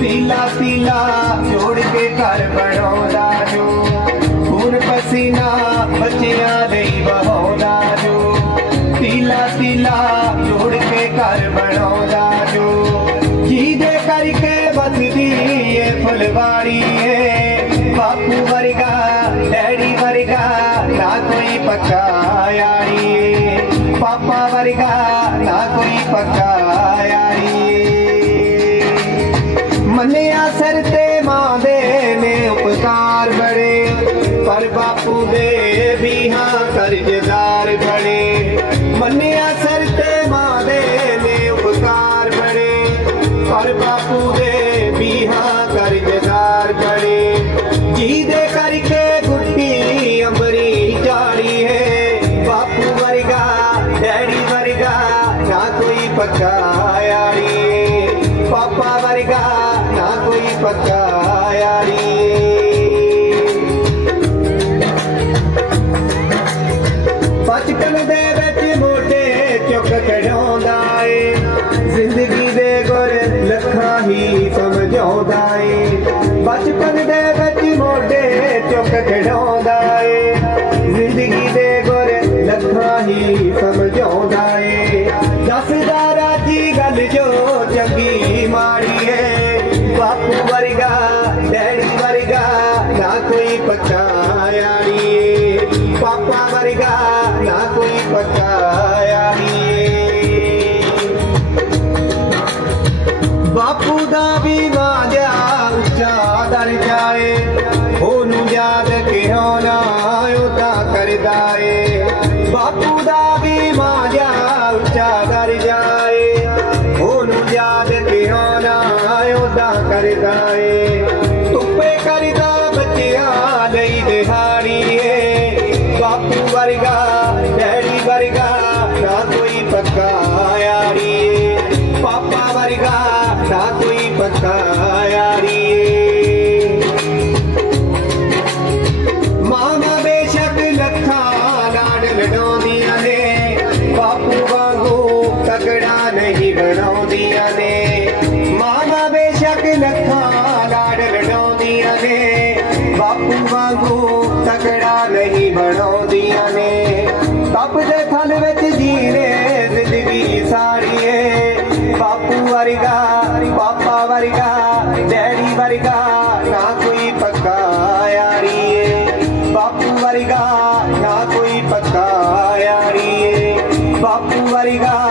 ਪੀਲਾ ਪੀਲਾ ਜੋੜ ਕੇ ਘਰ ਬਣਾਉਂਦਾ ਜੋ। ਖੂਨ ਪਸੀਨਾ ਬੱਚਿਆਂ ਲਈ ਵਹਾਉਂਦਾ ਜੋ। ਪੀਲਾ ਪੀਲਾ ਜੋੜ ਕੇ ਘਰ ਬਣਾਉਂਦਾ ਜੋ। ਜਿਹਦੇ ਕਰਕੇ ਬਸਦੀ ਏ ਫੁਲਵਾੜੀ ਏ। ਬਾਪੂ ਵਰਗਾ, ਡੈਡੀ ਵਰਗਾ, ਨਾ ਕੋਈ ਪੱਕਾ ਯਾਰੀ ਪਾਪਾ ਵਰਗਾ, ਨਾ ਕੋਈ ਪੱਕਾ ਮੰਨਿਆ ਸਰ ਤੇ ਮਾਂ ਦੇ ਨੇ ਉਪਕਾਰ ਬੜੇ, ਪਰ ਬਾਪੂ ਦੇ ਵੀ ਹਾਂ ਕਰਜ਼ਦਾਰ ਬੜੇ ਮੰਨਿਆ ਸਰ ਤੇ ਮਾਂ ਦੇ ਨੇ ਉਪਕਾਰ ਬੜੇ, ਪਰ ਬਾਪੂ ਦੇ ਵੀ ਹਾਂ ਕਰਜ਼ਦਾਰ ਬੜੇ ਜਿਹਦੇ ਕਰਕੇ ਗੁੱਟੀ ਅੰਬਰੀ ਜਾਣੀ ਹੈ ਬਾਪੂ ਵਰਗਾ, ਡੈਡੀ ਵਰਗਾ, ਨਾ ਕੋਈ ਪੱਕਾ ਯਾਰੀ ਪਾਪਾ ਵਰਗਾ ਨਾ ਕੋਈ ਪੱਕਾ ਯਾਰੀ ਬਚਪਨ ਦੇ ਵਿੱਚ ਮੋਢੇ ਚੁੱਕ ਖੜਾਉਂਦਾ ਏ ਜ਼ਿੰਦਗੀ ਦੇ ਗੁਰ ਲੱਖਾਂ ਹੀ ਸਮਝਾਉਂਦਾ ਏ ਬਚਪਨ ਦੇ ਵਿੱਚ ਮੋਢੇ ਚੁੱਕ ਖੜਾਉਂਦਾ ਏ ਜ਼ਿੰਦਗੀ ਦੇ ਗੁਰ ਲੱਖਾਂ ਹੀ ਸਮਝਾਉਂਦਾ ਏ ਦੱਸਦਾ ਪਾਪਾ ਵਰਗਾ ਨਾ ਕੋਈ ਪੱਕਾ ਬਾਪੂ ਦਾ ਵੀ ਵਾਜਾ ਉੱਚਾ ਦਰਜਾ ਏ ਉਹਨੂੰ ਯਾਦ ਕਿਉਂ ਨਾ ਉਹਦਾ ਕਰਦਾ ਏ। ਬਾਪੂ ਦਾ ਵੀ ਵਾਜਾ ਉੱਚਾ ਦਰਜਾ ਏ ਉਹਨੂੰ ਯਾਦ ਕਿਉਂ ਨਾ ਉਹਦਾ ਕਰਦਾ ਏ। ਕੋਈ ਪੱਕਾ ਯਾਰੀ ਏ ਮਾਮਾ ਬੇਸ਼ੱਕ ਲੱਖਾਂ ਲਾਡ ਲਡਾਉਂਦੀਆਂ ਡੈਡੀ ਵਰਗਾ ਨਾ ਕੋਈ ਪੱਕਾ ਯਾਰੀਏ। ਬਾਪੂ ਵਰਗਾ ਨਾ ਕੋਈ ਪੱਕਾ ਯਾਰੀਏ। ਬਾਪੂ ਵਰਗਾ